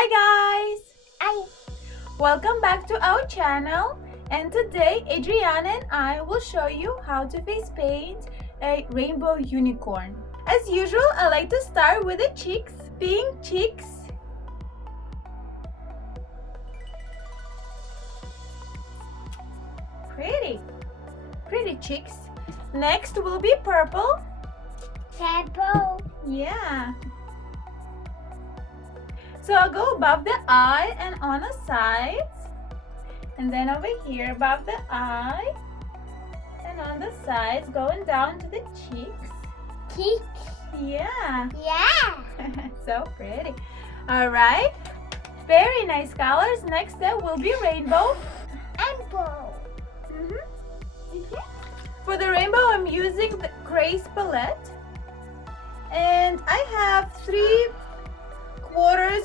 Hi guys! Hi. Welcome back to our channel, and today Adriana and I will show you how to face paint a rainbow unicorn. As usual, I like to start with the cheeks, pink cheeks. Pretty cheeks. Next will be purple. Purple. Yeah. So I'll go above the eye and on the sides, and then over here above the eye and on the sides, going down to the cheeks. Cheeks. Yeah. Yeah. So pretty. All right. Very nice colors. Next step will be rainbow. Apple. For the rainbow, I'm using the KRAZE palette, and I have 3/4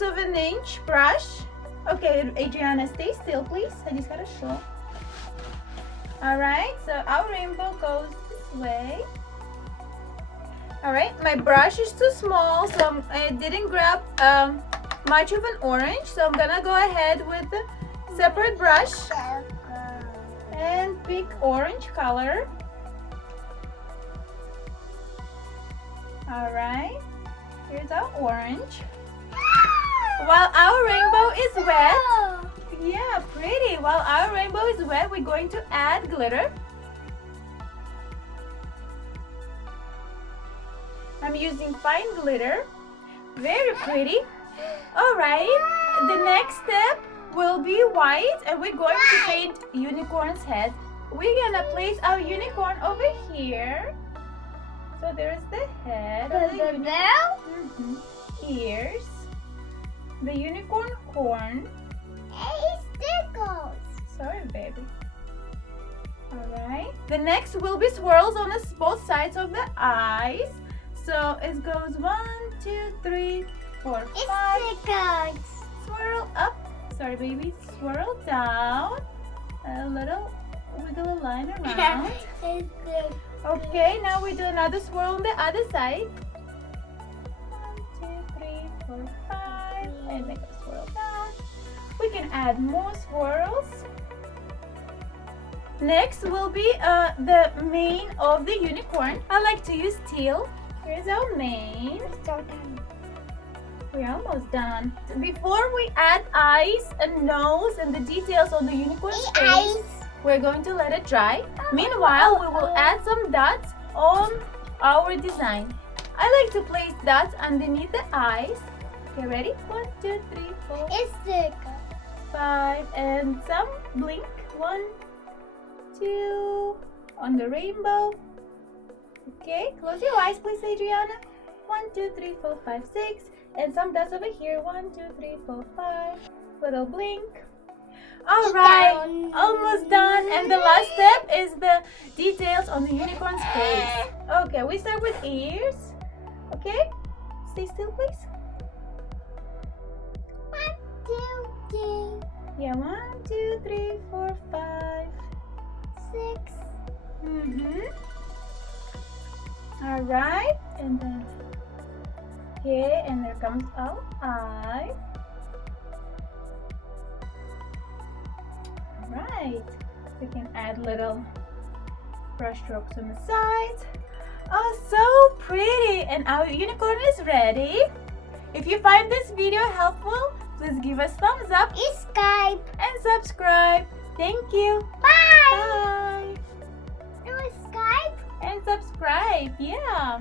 of an inch brush. Okay, Adriana, stay still, please. I just gotta show. All right, so our rainbow goes this way. All right, my brush is too small, so I didn't grab much of an orange, so I'm gonna go ahead with the separate brush and pick orange color. All right, here's our orange. While our rainbow is wet, yeah, pretty. While our rainbow is wet, we're going to add glitter. I'm using fine glitter. Very pretty. All right, the next step will be white, and we're going to paint unicorn's head. We're gonna place our unicorn over here. So there's the head of the unicorn. Ears. The unicorn horn. Stickles. Sorry, baby. Alright. The next will be swirls on both sides of the eyes. So it goes 1, 2, 3, 4, 5. Stickles. Swirl up. Sorry, baby. Swirl down. A little wiggle line around. Okay, now we do another swirl on the other side. 1, 2, 3, 4, 5. And make a swirl down. We can add more swirls. Next will be the mane of the unicorn. I like to use teal. Here's our mane. We're almost done. Before we add eyes and nose and the details on the unicorn's face, we're going to let it dry. Meanwhile, we will add some dots on our design. I like to place dots underneath the eyes. Okay, ready? 1, 2, 3, 4, 5, and some blink. 1, 2, on the rainbow. Okay, close your eyes, please, Adriana. 1, 2, 3, 4, 5, 6, and some dots over here. 1, 2, 3, 4, 5. Little blink. All right, almost done. And the last step is the details on the unicorn's face. Okay, we start with ears. Okay, stay still, please. 1, 2, 3. Yeah, 1, 2, 3, 4, 5, 6. All right, and then okay, and there comes our eye. Right, we can add little brush strokes on the sides. Oh, so pretty! And our unicorn is ready. If you find this video helpful, please give us thumbs up and subscribe. Thank you. Bye. Bye. It was Skype. And subscribe. Yeah.